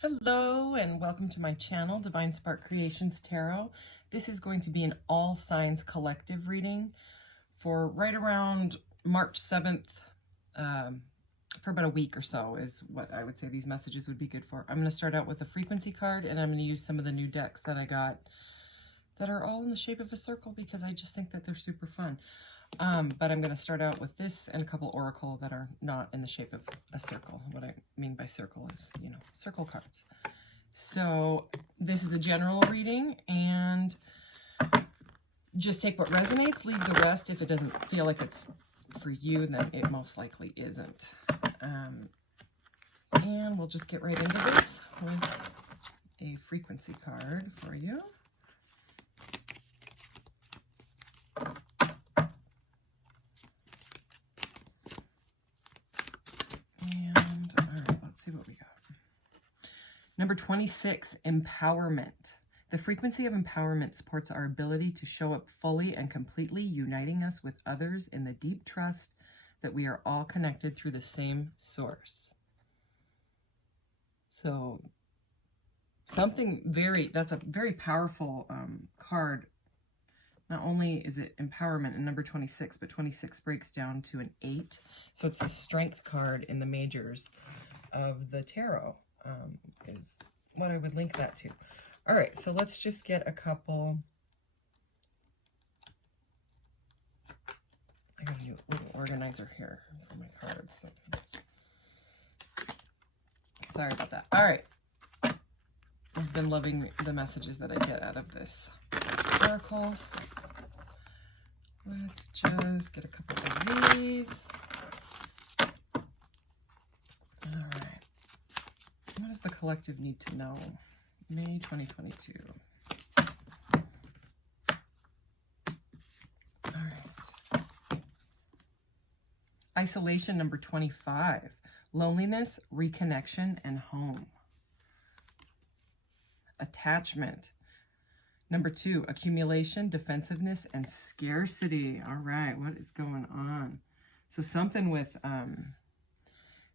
Hello and welcome to my channel, Divine Spark Creations Tarot. This is going to be an all signs collective reading for right around March 7th, for about a week or so is what I would say these messages would be good for. I'm going to start out with a frequency card, and I'm going to use some of the new decks that I got that are all in the shape of a circle because I just think that they're super fun. But I'm going to start out with this and a couple oracle that are not in the shape of a circle. What I mean by circle is, circle cards. So this is a general reading, and just take what resonates, leave the rest. If it doesn't feel like it's for you, then it most likely isn't. And we'll just get right into this with a frequency card for you. What we got. Number 26, empowerment. The frequency of empowerment supports our ability to show up fully and completely, uniting us with others in the deep trust that we are all connected through the same source. So that's a very powerful card. Not only is it empowerment in number 26, but 26 breaks down to an 8. So it's the strength card in the majors of the tarot, is what I would link that to. All right, so let's just get a couple. I got a new little organizer here for my cards. So. Sorry about that. All right. I've been loving the messages that I get out of this oracles. Let's just get a couple of these. All right. What does the collective need to know? May 2022. All right. Isolation number 25. Loneliness, reconnection, and home. Attachment. Number 2, accumulation, defensiveness, and scarcity. All right, what is going on? So something with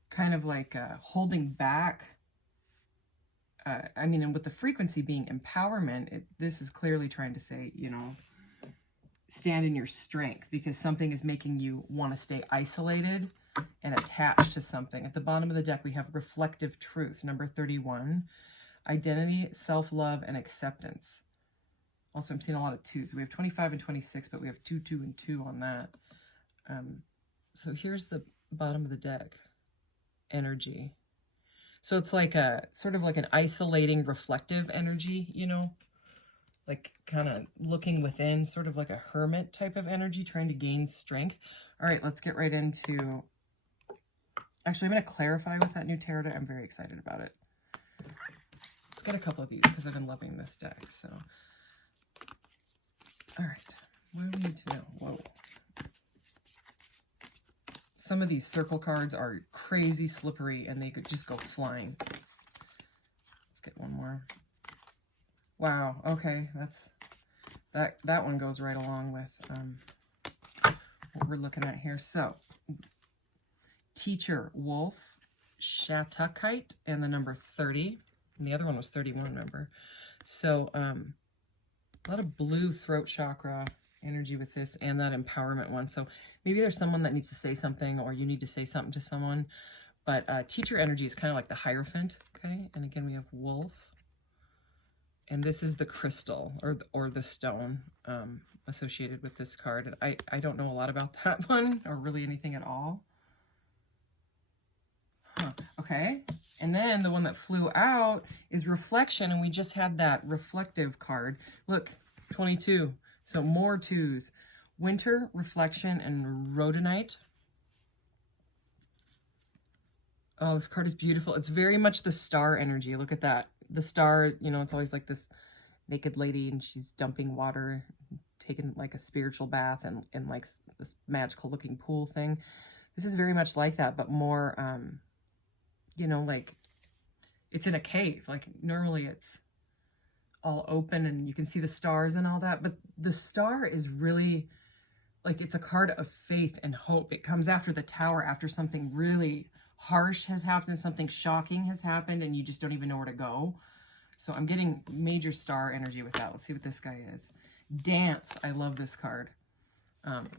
kind of like holding back. And with the frequency being empowerment, this is clearly trying to say, stand in your strength, because something is making you want to stay isolated and attached to something. At the bottom of the deck, we have reflective truth, number 31, identity, self-love, and acceptance. Also, I'm seeing a lot of 2s. We have 25 and 26, but we have 2, 2, and 2 on that. So here's the bottom of the deck. Energy. So it's like sort of like an isolating, reflective energy, like kind of looking within, sort of like a hermit type of energy, trying to gain strength. All right, let's get right into, actually, I'm going to clarify with that new tarot deck. I'm very excited about it. Let's get a couple of these because I've been loving this deck. So, all right, what do we need to know? Whoa. Some of these circle cards are crazy slippery and they could just go flying. Let's get one more. Wow, okay, that one goes right along with what we're looking at here. So, teacher, wolf, Shatakite, and the number 30. And the other one was 31, remember? So, a lot of blue throat chakra energy with this, and that empowerment one. So maybe there's someone that needs to say something, or you need to say something to someone. But teacher energy is kind of like the Hierophant, okay? And again, we have wolf. And this is the crystal or the stone associated with this card. And I don't know a lot about that one, or really anything at all. Okay, and then the one that flew out is reflection, and we just had that reflective card. Look, 22. So more 2s. Winter, reflection, and rhodonite. Oh, this card is beautiful. It's very much the star energy. Look at that. The star, it's always like this naked lady, and she's dumping water, taking like a spiritual bath and like this magical looking pool thing. This is very much like that, but more, like it's in a cave. Like normally it's all open and you can see the stars and all that, but the star is really like, it's a card of faith and hope. It comes after the tower, after something really harsh has happened, something shocking has happened, and you just don't even know where to go. So I'm getting major star energy with that. Let's see what this guy is. Dance. I love this card.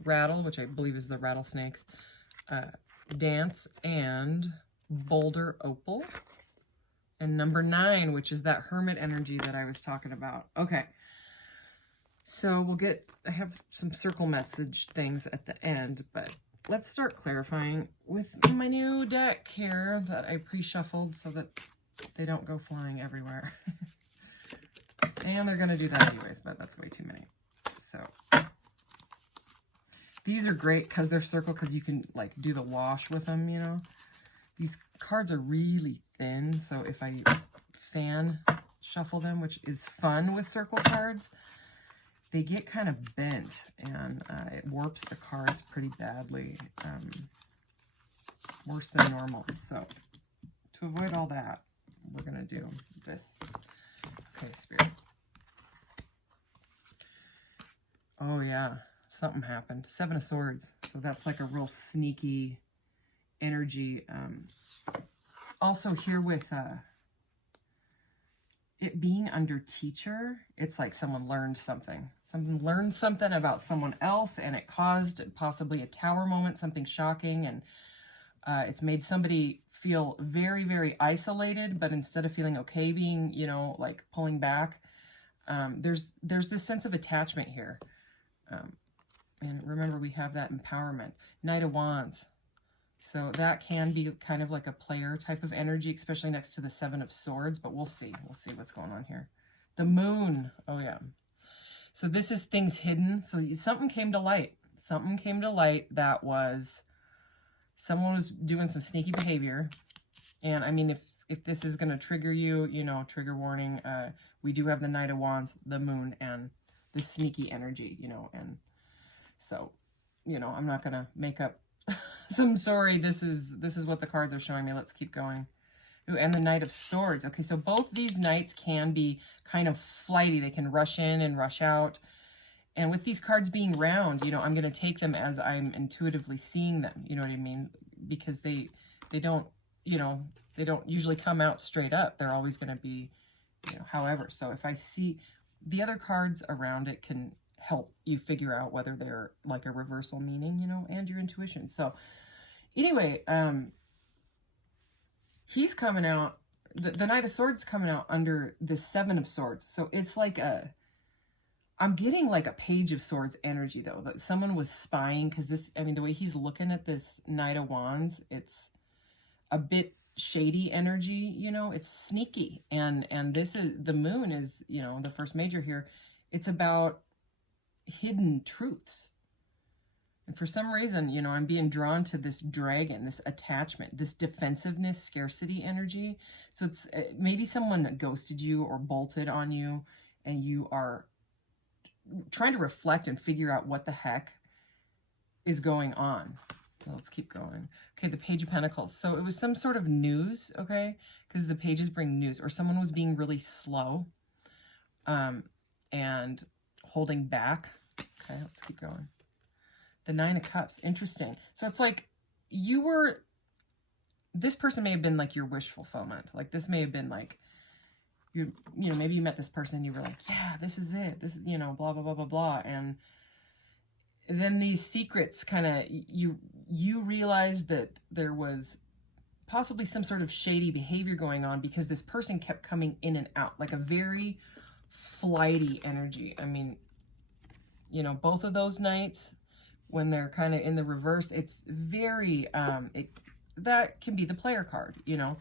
Rattle, which I believe is the rattlesnakes. Dance and Boulder Opal. And number 9, which is that hermit energy that I was talking about. Okay. So we'll get, I have some circle message things at the end, but let's start clarifying with my new deck here that I pre-shuffled so that they don't go flying everywhere. And they're going to do that anyways, but that's way too many. So these are great because they're circle, because you can like do the wash with them, you know. These cards are really thin, so if I fan shuffle them, which is fun with circle cards, they get kind of bent, and it warps the cards pretty badly, worse than normal. So to avoid all that, we're going to do this. Okay, Spirit. Oh, yeah, something happened. 7 of Swords. So that's like a real sneaky energy. Also here with it being under teacher, it's like someone learned something. Someone learned something about someone else, and it caused possibly a tower moment, something shocking, and it's made somebody feel very, very isolated, but instead of feeling okay being, you know, like pulling back, there's this sense of attachment here. And remember, we have that empowerment. Knight of Wands. So that can be kind of like a player type of energy, especially next to the 7 of Swords, but we'll see. We'll see what's going on here. The Moon. Oh, yeah. So this is things hidden. So something came to light. Something came to light that was, someone was doing some sneaky behavior. And I mean, if this is going to trigger you, you know, trigger warning, we do have the Knight of Wands, the Moon, and the sneaky energy, you know, and so, you know, I'm not going to make up some, sorry, this is what the cards are showing me. Let's keep going. Ooh, and the Knight of Swords. Okay, so both these knights can be kind of flighty. They can rush in and rush out. And with these cards being round, you know, I'm going to take them as I'm intuitively seeing them. You know what I mean? Because they don't, you know, they don't usually come out straight up. They're always going to be, you know, however. So if I see the other cards around it can help you figure out whether they're like a reversal meaning, you know, and your intuition. So anyway, he's coming out, the Knight of Swords coming out under the 7 of Swords. So it's like I'm getting like a Page of Swords energy though, that someone was spying, because this, I mean, the way he's looking at this Knight of Wands, it's a bit shady energy, you know, it's sneaky. And this is, the Moon is, you know, the first major here. It's about hidden truths. And for some reason, you know, I'm being drawn to this dragon, this attachment, this defensiveness, scarcity energy. So it's maybe someone ghosted you or bolted on you, and you are trying to reflect and figure out what the heck is going on. So let's keep going. Okay, the Page of Pentacles. So it was some sort of news, okay? Because the pages bring news, or someone was being really slow and holding back. Okay, let's keep going. The 9 of Cups. Interesting. So it's like you were, this person may have been like your wish fulfillment. Like this may have been like, you know, maybe you met this person and you were like, yeah, this is it. This is, you know, blah, blah, blah, blah, blah. And then these secrets kind of, you realized that there was possibly some sort of shady behavior going on, because this person kept coming in and out, like a very flighty energy. I mean, you know, both of those knights, when they're kind of in the reverse, it's very, that can be the player card, you know.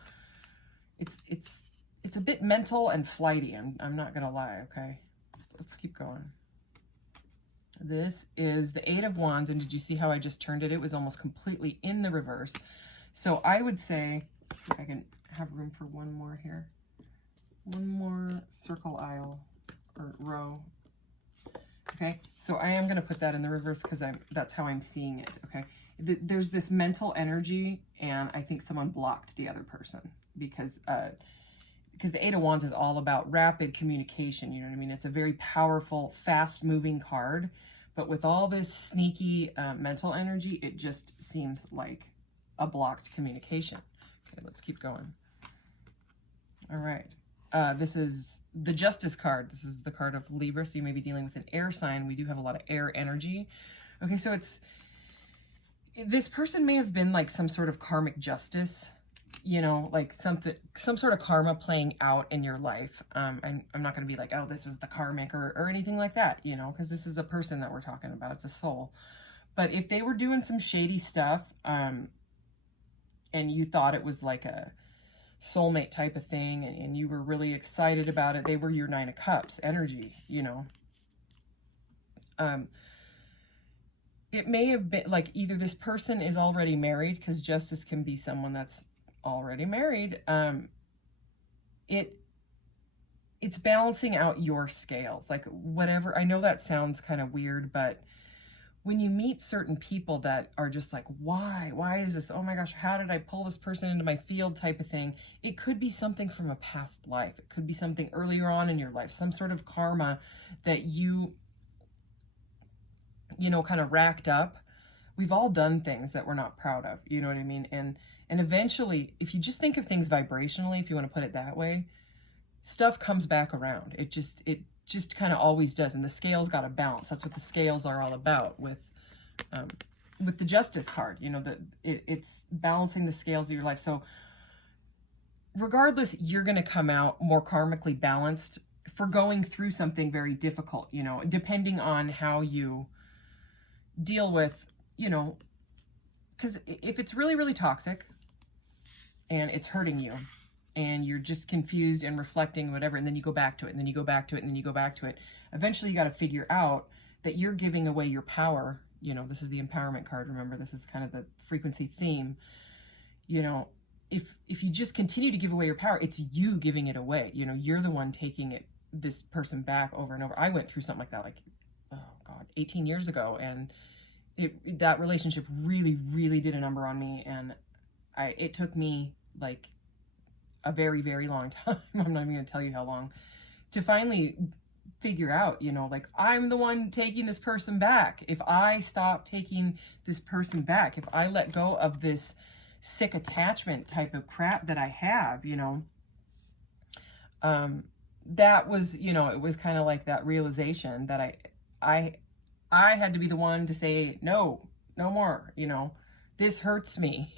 It's a bit mental and flighty. I'm not going to lie, okay? Let's keep going. This is the 8 of Wands, and did you see how I just turned it? It was almost completely in the reverse. So I would say, let's see if I can have room for one more here. One more circle aisle, or row. Okay, so I am going to put that in the reverse because that's how I'm seeing it, okay? There's this mental energy, and I think someone blocked the other person because the 8 of Wands is all about rapid communication, you know what I mean? It's a very powerful, fast-moving card, but with all this sneaky mental energy, it just seems like a blocked communication. Okay, let's keep going. All right. This is the Justice card. This is the card of Libra, so you may be dealing with an air sign. We do have a lot of air energy. Okay, so this person may have been like some sort of karmic justice, you know, like some sort of karma playing out in your life. I'm not going to be like, oh, this was the karmic or anything like that, you know, because this is a person that we're talking about. It's a soul. But if they were doing some shady stuff, and you thought it was like a soulmate type of thing, and you were really excited about it, they were your Nine of Cups energy, you know. It may have been like either this person is already married, because Justice can be someone that's already married. It's balancing out your scales, like whatever. I know that sounds kind of weird, but when you meet certain people that are just like, why is this? Oh my gosh, how did I pull this person into my field type of thing? It could be something from a past life. It could be something earlier on in your life, some sort of karma that you know, kind of racked up. We've all done things that we're not proud of, you know what I mean? And eventually, if you just think of things vibrationally, if you want to put it that way, stuff comes back around. It just kind of always does. And the scales got to balance. That's what the scales are all about with the Justice card, you know, it's balancing the scales of your life. So regardless, you're going to come out more karmically balanced for going through something very difficult, you know, depending on how you deal with, you know, because if it's really, really toxic and it's hurting you and you're just confused and reflecting, whatever, and then you go back to it, and then you go back to it, and then you go back to it, eventually you got to figure out that you're giving away your power. You know, this is the empowerment card. Remember, this is kind of the frequency theme. You know, if you just continue to give away your power, it's you giving it away. You know, you're the one taking this person back over and over. I went through something like that, like, oh God, 18 years ago. And that relationship really, really did a number on me. And it took me like a very, very long time. I'm not even going to tell you how long to finally figure out, you know, like, I'm the one taking this person back. If I stop taking this person back, if I let go of this sick attachment type of crap that I have, you know, that was, you know, it was kind of like that realization that I had to be the one to say, no more, you know, this hurts me.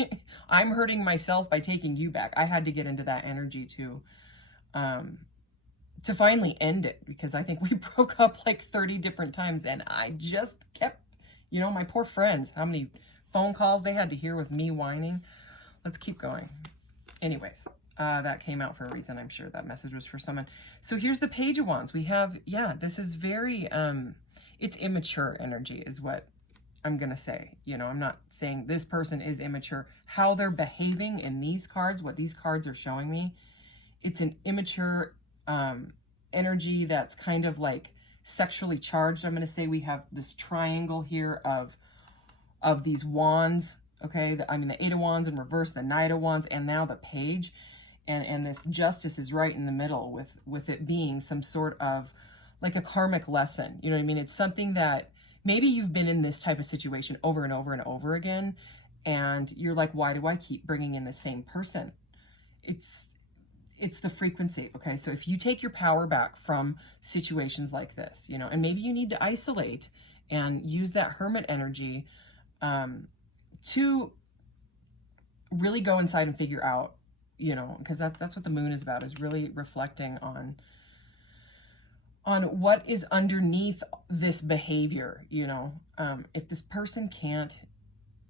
I'm hurting myself by taking you back. I had to get into that energy to finally end it, because I think we broke up like 30 different times, and I just kept, you know, my poor friends, how many phone calls they had to hear with me whining. Let's keep going. Anyways, that came out for a reason. I'm sure that message was for someone. So here's the Page of Wands. We have, yeah, this is very, it's immature energy is what I'm going to say. You know, I'm not saying this person is immature. How they're behaving in these cards, what these cards are showing me, it's an immature energy that's kind of like sexually charged. I'm going to say we have this triangle here of these wands. Okay, I mean the Eight of Wands in reverse, the Knight of Wands, and now the Page, and this Justice is right in the middle with it being some sort of like a karmic lesson. You know what I mean? It's something that maybe you've been in this type of situation over and over and over again, and you're like, why do I keep bringing in the same person? It's the frequency. Okay, so if you take your power back from situations like this, you know, and maybe you need to isolate and use that Hermit energy to really go inside and figure out, you know, because that's what the moon is about, is really reflecting on what is underneath this behavior, you know. If this person can't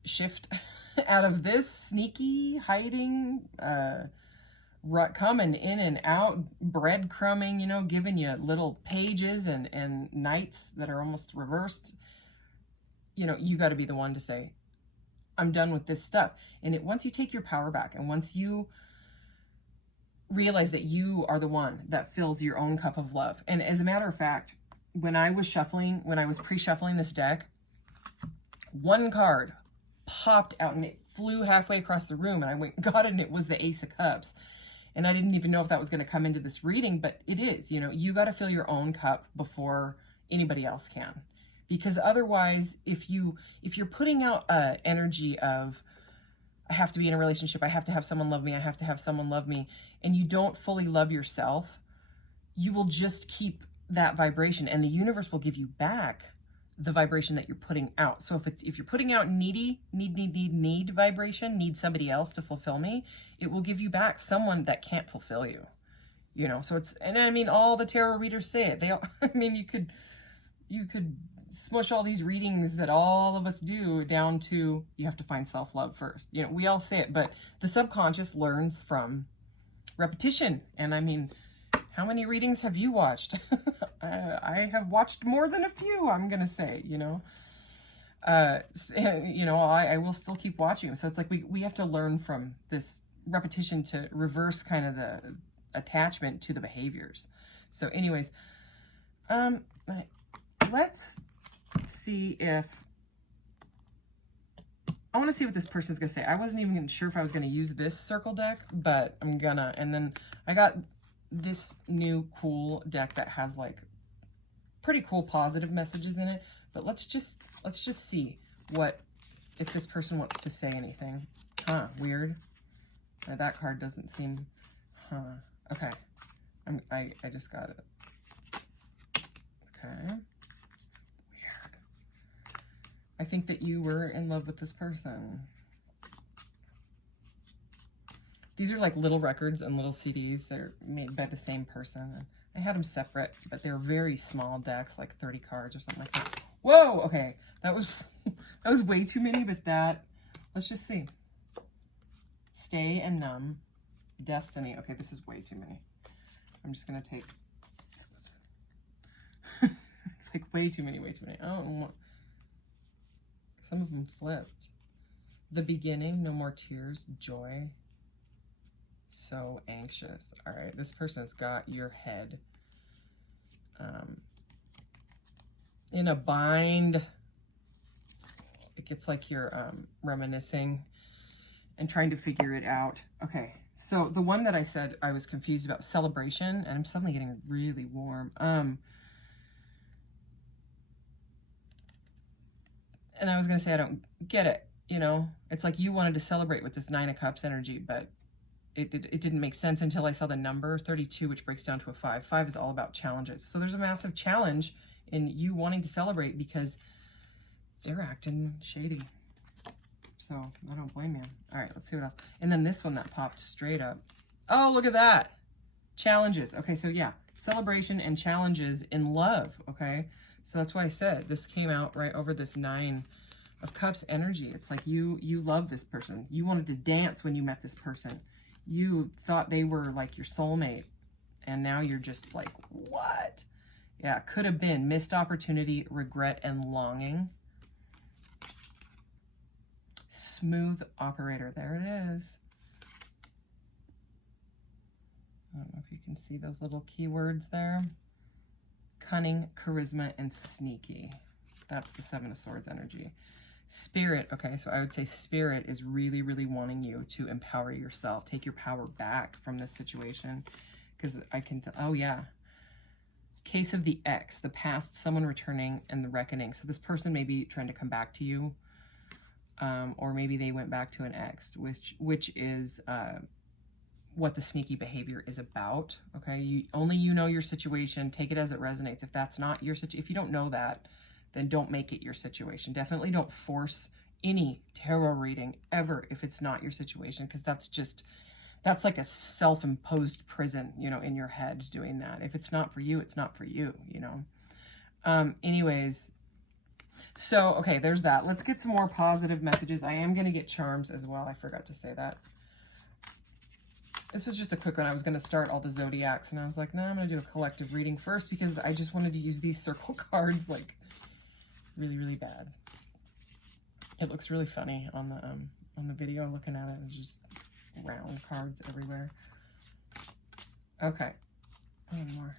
shift out of this sneaky, hiding, coming in and out, breadcrumbing, you know, giving you little pages and knights that are almost reversed, you know, you got to be the one to say, I'm done with this stuff. And once you take your power back, and once you realize that you are the one that fills your own cup of love. And as a matter of fact, when I was pre-shuffling this deck, one card popped out and it flew halfway across the room, and I went and got it, and it was the Ace of Cups. And I didn't even know if that was going to come into this reading, but it is. You know, you got to fill your own cup before anybody else can. Because otherwise, if you're putting out energy of I have to be in a relationship. I have to have someone love me. I have to have someone love me. And you don't fully love yourself, you will just keep that vibration, and the universe will give you back the vibration that you're putting out. So if you're putting out need vibration, need somebody else to fulfill me, it will give you back someone that can't fulfill you. You know, so it's, and I mean, all the tarot readers say it. They all, I mean, you could smush all these readings that all of us do down to, you have to find self-love first. You know, we all say it, but the subconscious learns from repetition. And I mean, how many readings have you watched? I have watched more than a few, I'm going to say, you know. You know, I will still keep watching them. So it's like we have to learn from this repetition to reverse kind of the attachment to the behaviors. So anyways, let's see if, I want to see what this person's going to say. I wasn't even sure if I was going to use this circle deck, but I'm gonna. And then I got this new cool deck that has like pretty cool positive messages in it, but let's just see what, if this person wants to say anything. Weird. That card doesn't seem, okay. I just got it. Okay. Weird. I think that you were in love with this person. These are like little records and little CDs that are made by the same person. I had them separate, but they're very small decks, like 30 cards or something like that. Whoa, okay. That was way too many, but let's just see. Stay and numb. Destiny. Okay, this is way too many. I'm just going to take, it's like way too many. I don't want, some of them flipped. The beginning, no more tears, joy. So anxious. All right, this person's got your head in a bind. It gets like you're reminiscing and trying to figure it out. Okay, so the one that I said I was confused about, celebration, and I'm suddenly getting really warm. And I was gonna say I don't get it. You know, it's like you wanted to celebrate with this 9 of Cups energy, but it didn't make sense until I saw the number 32, which breaks down to a 5. 5 is all about challenges. So there's a massive challenge in you wanting to celebrate because they're acting shady. So I don't blame you. All right, let's see what else. And then this one that popped straight up. Oh, look at that. Challenges. Okay, so yeah, celebration and challenges in love, okay? So that's why I said this came out right over this 9 of Cups energy. It's like you love this person. You wanted to dance when you met this person. You thought they were like your soulmate, and now you're just like, what? Yeah, could have been missed opportunity, regret, and longing. Smooth operator. There it is. I don't know if you can see those little keywords there. Cunning, charisma, and sneaky. That's the 7 of Swords energy. Spirit, okay, so I would say Spirit is really, really wanting you to empower yourself. Take your power back from this situation. Because I can tell, oh yeah. Case of the Ex, the past, someone returning, and the reckoning. So this person may be trying to come back to you. Or maybe they went back to an ex, which is what the sneaky behavior is about, okay? Only you know your situation. Take it as it resonates. If that's not your situation, if you don't know that, then don't make it your situation. Definitely don't force any tarot reading ever if it's not your situation, because that's like a self-imposed prison, you know, in your head doing that. If it's not for you, it's not for you, you know? Anyways, so, okay, there's that. Let's get some more positive messages. I am going to get charms as well. I forgot to say that. This was just a quick one. I was going to start all the Zodiacs, and I was like, no, I'm going to do a collective reading first because I just wanted to use these circle cards, like, really, really bad. It looks really funny on the video looking at it. It's just round cards everywhere. Okay. One more.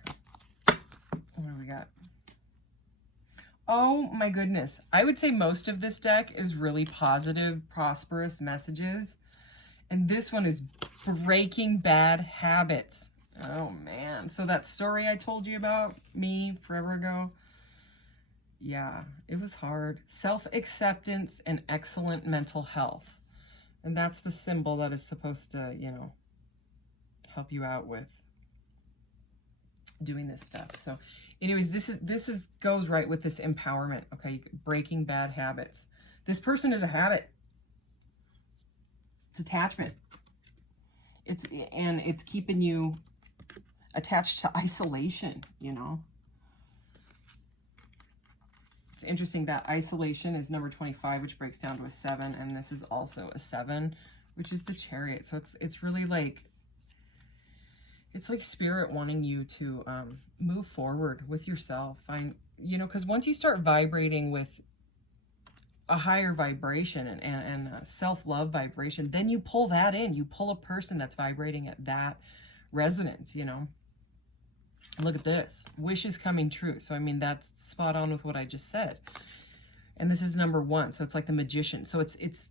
What do we got? Oh my goodness. I would say most of this deck is really positive, prosperous messages. And this one is breaking bad habits. Oh man. So that story I told you about me forever ago. Yeah, it was hard. Self-acceptance and excellent mental health. And that's the symbol that is supposed to, you know, help you out with doing this stuff. So anyways, this is goes right with this empowerment. Okay, breaking bad habits. This person is a habit. It's attachment. It's keeping you attached to isolation, you know. It's interesting that isolation is number 25, which breaks down to a 7, and this is also a 7, which is the Chariot. So it's really like, it's like spirit wanting you to move forward with yourself. You know, because once you start vibrating with a higher vibration and a self-love vibration, then you pull that in. You pull a person that's vibrating at that resonance, you know. Look at this. Wishes coming true. So, I mean, that's spot on with what I just said. And this is number 1. So it's like the Magician. So it's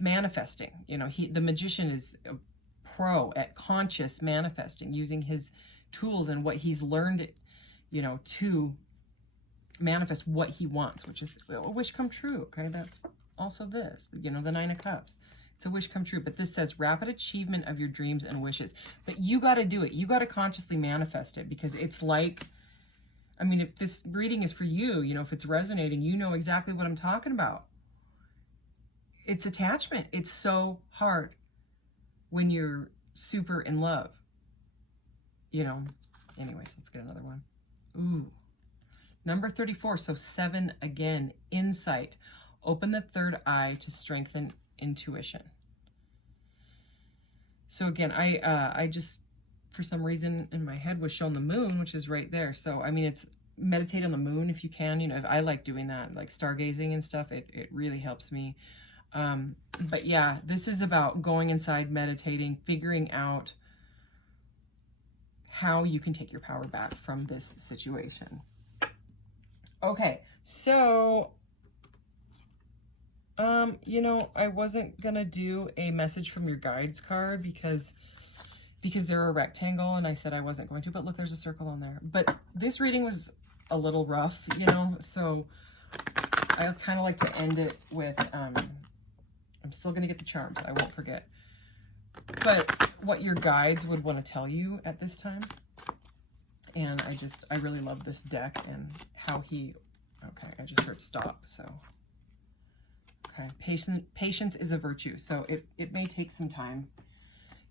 manifesting. You know, the Magician is a pro at conscious manifesting, using his tools and what he's learned, you know, to manifest what he wants, which is a wish come true. Okay, that's also this, you know, the 9 of Cups. It's a wish come true, but this says rapid achievement of your dreams and wishes. But you got to do it. You got to consciously manifest it, because it's like, I mean, if this reading is for you, you know, if it's resonating, you know exactly what I'm talking about. It's attachment. It's so hard when you're super in love, you know. Anyway, let's get another one. Ooh, number 34. So 7 again, insight. Open the third eye to strengthen intuition. So again, I just, for some reason in my head, was shown the moon, which is right there. So I mean, it's meditate on the moon if you can. You know, I like doing that, like stargazing and stuff. It really helps me. But yeah, this is about going inside, meditating, figuring out how you can take your power back from this situation. Okay, so you know, I wasn't gonna do a message from your guides card because they're a rectangle, and I said I wasn't going to, but look, there's a circle on there. But this reading was a little rough, you know, so I kind of like to end it with, I'm still gonna get the charms, I won't forget, but what your guides would want to tell you at this time. And I really love this deck and how okay, I just heard stop, so. Okay, patience is a virtue. So it may take some time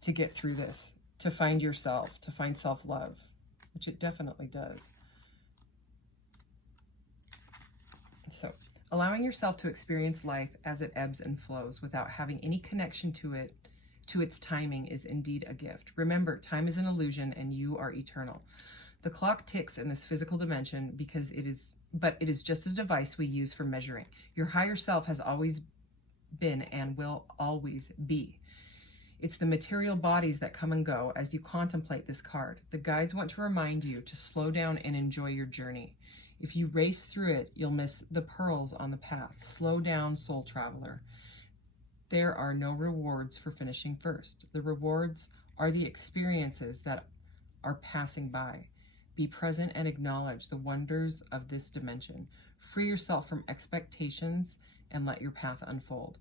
to get through this, to find yourself, to find self-love, which it definitely does. So allowing yourself to experience life as it ebbs and flows without having any connection to it, to its timing, is indeed a gift. Remember, time is an illusion and you are eternal. The clock ticks in this physical dimension but it is just a device we use for measuring. Your higher self has always been and will always be. It's the material bodies that come and go as you contemplate this card. The guides want to remind you to slow down and enjoy your journey. If you race through it, you'll miss the pearls on the path. Slow down, soul traveler. There are no rewards for finishing first. The rewards are the experiences that are passing by. Be present and acknowledge the wonders of this dimension. Free yourself from expectations and let your path unfold.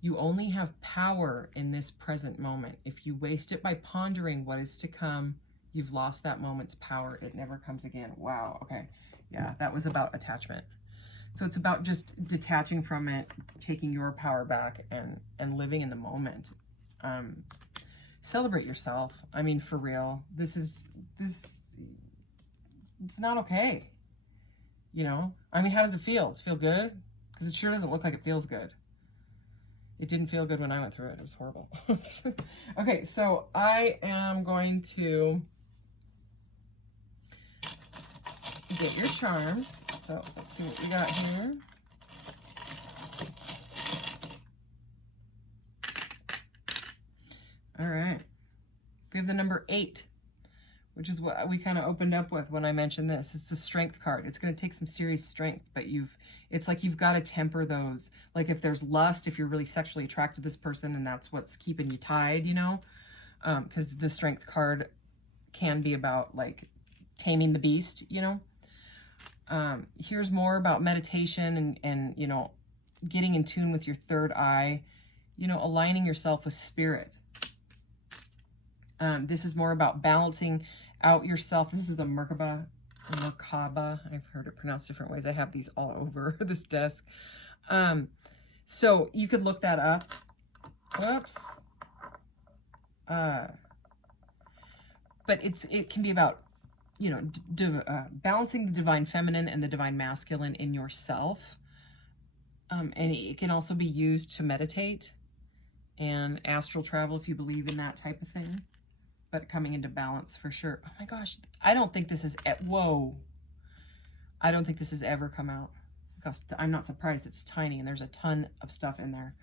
You only have power in this present moment. If you waste it by pondering what is to come, you've lost that moment's power. It never comes again. Wow, okay. Yeah, that was about attachment. So it's about just detaching from it, taking your power back, and living in the moment. Celebrate yourself. I mean, for real, it's not okay. You know, I mean, how does it feel? Does it feel good? Because it sure doesn't look like it feels good. It didn't feel good when I went through it. It was horrible. Okay, so I am going to get your charms. So let's see what we got here. All right. We have the number 8, which is what we kind of opened up with when I mentioned this. It's the strength card. It's going to take some serious strength, but it's like you've got to temper those. Like if there's lust, if you're really sexually attracted to this person and that's what's keeping you tied, you know, because the strength card can be about like taming the beast, you know. Here's more about meditation and you know, getting in tune with your third eye. you know, aligning yourself with spirit. This is more about balancing out yourself. This is the Merkaba. I've heard it pronounced different ways. I have these all over this desk. So you could look that up. Whoops. But it can be about, you know, balancing the divine feminine and the divine masculine in yourself. And it can also be used to meditate and astral travel if you believe in that type of thing. But coming into balance for sure. Oh my gosh, I don't think this is, whoa. I don't think this has ever come out. I'm not surprised, it's tiny and there's a ton of stuff in there.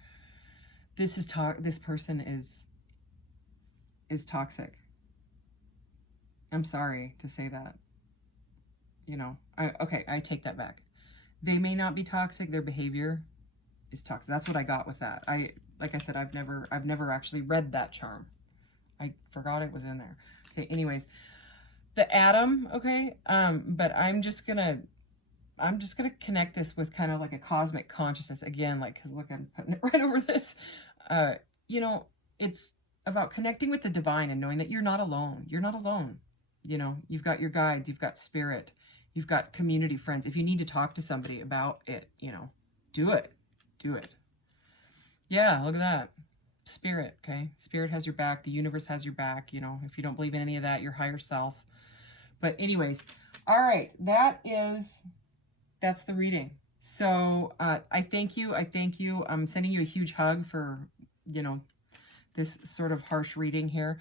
This person is toxic. I'm sorry to say that. You know, okay, I take that back. They may not be toxic, their behavior is toxic. That's what I got with that. Like I said, I've never actually read that charm. I forgot it was in there. Okay, anyways, the atom, okay, but I'm just gonna connect this with kind of like a cosmic consciousness again, like, cause look, I'm putting it right over this. You know, it's about connecting with the divine and knowing that you're not alone. You're not alone. You know, you've got your guides, you've got spirit, you've got community friends. If you need to talk to somebody about it, you know, do it. Do it. Yeah, look at that. Spirit, okay? Spirit has your back. The universe has your back. You know, if you don't believe in any of that, your higher self. But anyways, all right, that's the reading. So I thank you. I thank you. I'm sending you a huge hug for, you know, this sort of harsh reading here.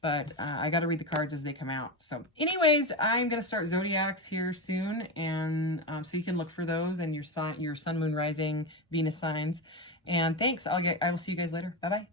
But I got to read the cards as they come out. So anyways, I'm going to start Zodiacs here soon. And so you can look for those and your sun, moon, rising, Venus signs. And thanks. I will see you guys later. Bye-bye.